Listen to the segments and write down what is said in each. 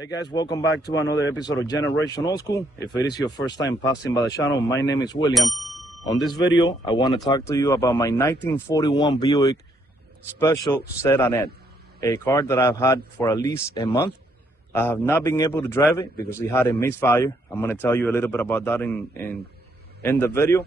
Hey guys, welcome back to another episode of Generation Old School. If it is your first time passing by the channel, my name is William. On this video, I want to talk to you about my 1941 Buick Special Sedanette, a car that I've had for at least a month. I have not been able to drive it because it had a misfire. I'm going to tell you a little bit about that in the video.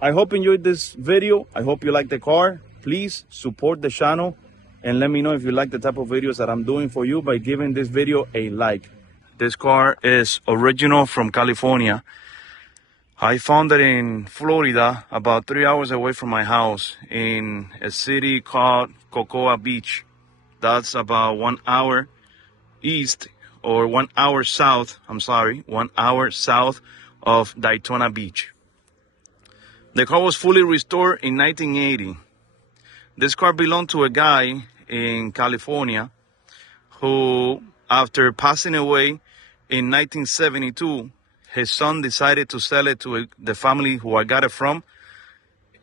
I hope you enjoyed this video. I hope you like the car. Please support the channel and let me know if you like the type of videos that I'm doing for you by giving this video a like. This car is original from California. I found it in Florida, about 3 hours away from my house, in a city called Cocoa Beach. That's about 1 hour east, or 1 hour south, 1 hour south of Daytona Beach. The car was fully restored in 1980. This car belonged to a guy in California who, after passing away in 1972, his son decided to sell it to the family who I got it from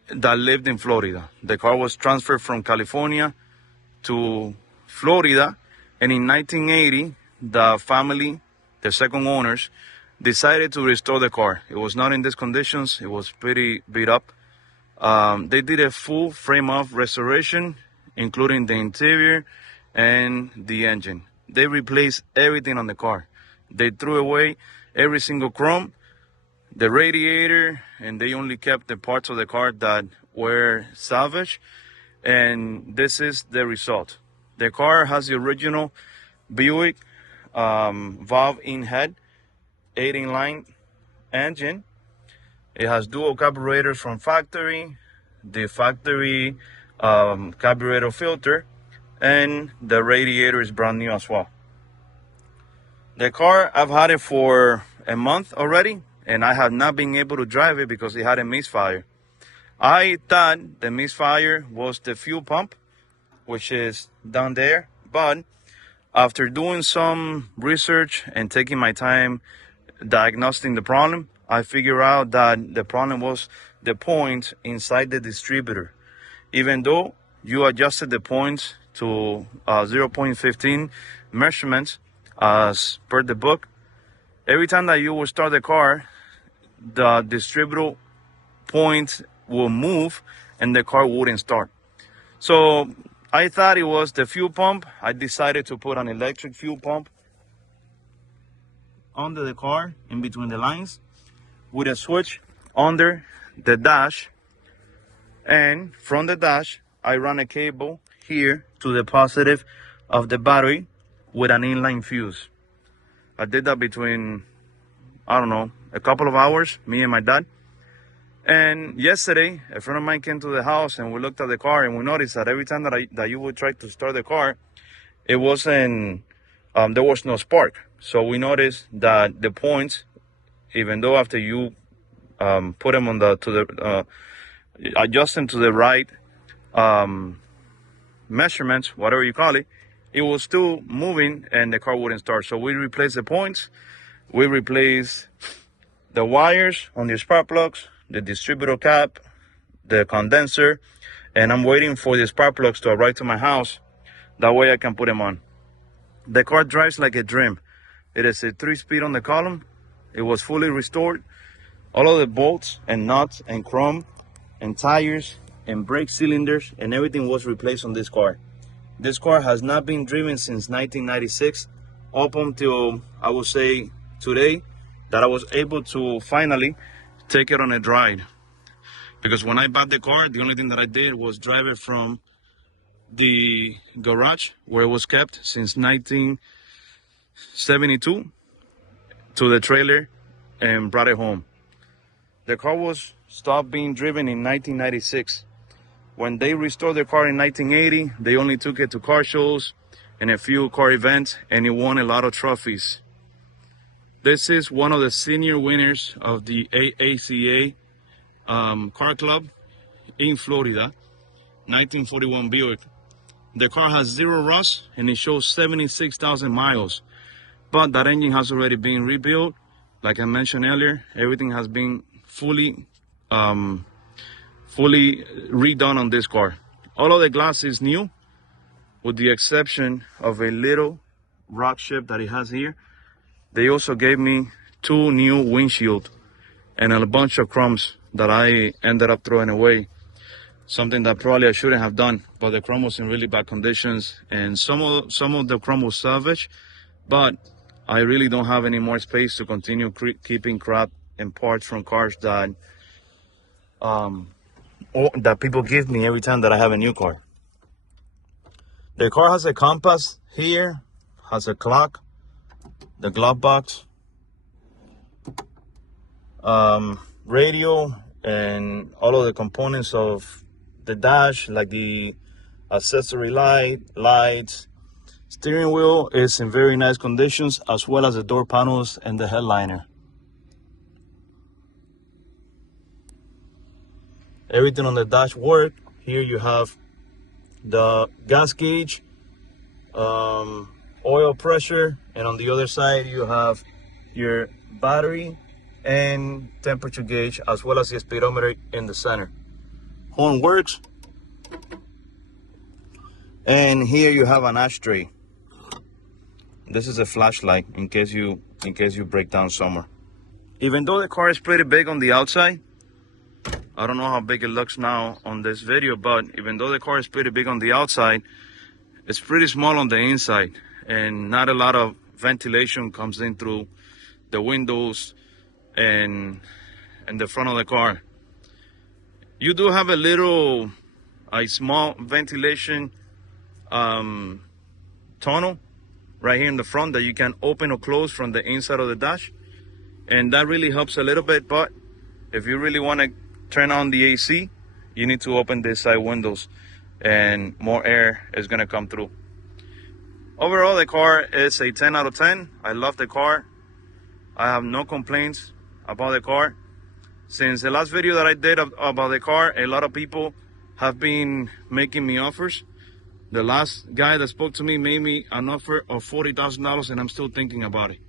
that lived in Florida. The car was transferred from California to Florida, and in 1980, the family, the second owners, decided to restore the car. It was not in these conditions. It was pretty beat up. They did a full frame-off restoration, including the interior and the engine. They replaced everything on the car. They threw away every single chrome, the radiator, and they only kept the parts of the car that were salvaged. And this is the result. The car has the original Buick valve-in head, 8-in-line engine. It has dual carburetors from factory, the factory carburetor filter, and the radiator is brand new as well. The car, I've had it for a month already, and I have not been able to drive it because it had a misfire. I thought the misfire was the fuel pump, which is down there, but after doing some research and taking my time diagnosing the problem, I figured out that the problem was the point inside the distributor. Even though you adjusted the points to 0.15 measurements as per the book, every time that you will start the car, the distributor point will move and the car wouldn't start. So I thought it was the fuel pump. I decided to put an electric fuel pump under the car in between the lines with a switch under the dash, and from the dash I run a cable here to the positive of the battery with an inline fuse. I did that between, a couple of hours, me and my dad. And yesterday, a friend of mine came to the house and we looked at the car and we noticed that every time that you would try to start the car, it wasn't, there was no spark. So we noticed that the points, even though after you put them on adjust them to the right measurements, whatever you call it, it was still moving and the car wouldn't start. So we replaced the points, we replaced the wires on the spark plugs, the distributor cap, the condenser, and I'm waiting for the spark plugs to arrive to my house. That way I can put them on. The car drives like a dream. It is a 3-speed on the column. It was fully restored. All of the bolts and nuts and chrome and tires and brake cylinders and everything was replaced on this car. This car has not been driven since 1996, up until, I would say, today, that I was able to finally take it on a drive. Because when I bought the car, the only thing that I did was drive it from the garage where it was kept since 1972 to the trailer and brought it home. The car was stopped being driven in 1996. When they restored the car in 1980, they only took it to car shows and a few car events, and it won a lot of trophies. This is one of the senior winners of the AACA car club in Florida, 1941 Buick. The car has 0 rust and it shows 76,000 miles, but that engine has already been rebuilt. Like I mentioned earlier, everything has been fully redone on this car. All of the glass is new, with the exception of a little rock chip that it has here. They also gave me 2 new windshield and a bunch of crumbs that I ended up throwing away. Something that probably I shouldn't have done, but the chrome was in really bad conditions, and some of the chrome was salvaged, but I really don't have any more space to continue keeping crap and parts from cars that that people give me every time that I have a new car. The car has a compass here, has a clock, the glove box, radio, and all of the components of the dash, like the accessory lights. Steering wheel is in very nice conditions, as well as the door panels and the headliner. Everything on the dash works. Here you have the gas gauge, oil pressure, and on the other side you have your battery and temperature gauge, as well as the speedometer in the center. Horn works, and here you have an ashtray. This is a flashlight in case you break down somewhere. Even though the car is pretty big on the outside, I don't know how big it looks now on this video, but even though the car is pretty big on the outside, it's pretty small on the inside, and not a lot of ventilation comes in through the windows and the front of the car. You do have a small ventilation tunnel right here in the front that you can open or close from the inside of the dash, and that really helps a little bit. But if you really want to turn on the AC, you need to open these side windows and more air is going to come through. Overall, the car is a 10 out of 10. I love the car. I have no complaints about the car. Since the last video that I did about the car, a lot of people have been making me offers. The last guy that spoke to me made me an offer of $40,000, and I'm still thinking about it.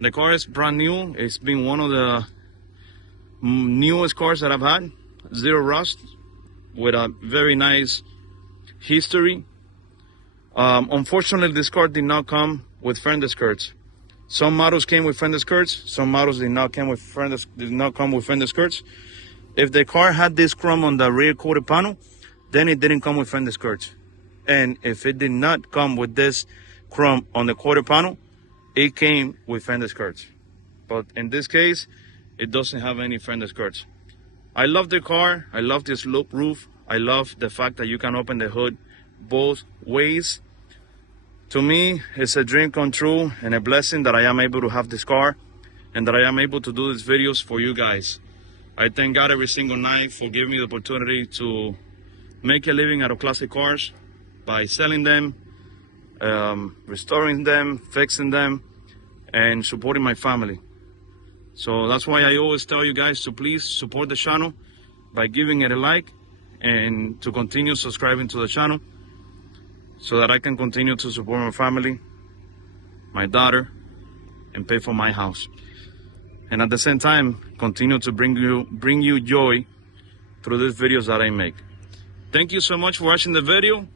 The car is brand new. It's been one of the newest cars that I've had. Zero rust, with a very nice history. Unfortunately, this car did not come with fender skirts. Some models came with fender skirts. Some models did not come with fender skirts. If the car had this chrome on the rear quarter panel, then it didn't come with fender skirts. And if it did not come with this chrome on the quarter panel, it came with fender skirts. But in this case, it doesn't have any fender skirts. I love the car. I love this loop roof. I love the fact that you can open the hood both ways. To me, it's a dream come true and a blessing that I am able to have this car and that I am able to do these videos for you guys. I thank God every single night for giving me the opportunity to make a living out of classic cars by selling them, restoring them, fixing them, and supporting my family. So that's why I always tell you guys to please support the channel by giving it a like and to continue subscribing to the channel so that I can continue to support my family, my daughter, and pay for my house. And at the same time, continue to bring you joy through these videos that I make. Thank you so much for watching the video.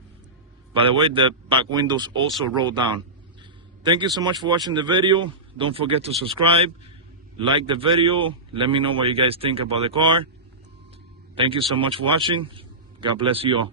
By the way, the back windows also roll down. Thank you so much for watching the video. Don't forget to subscribe, like the video, let me know what you guys think about the car. Thank you so much for watching. God bless you all.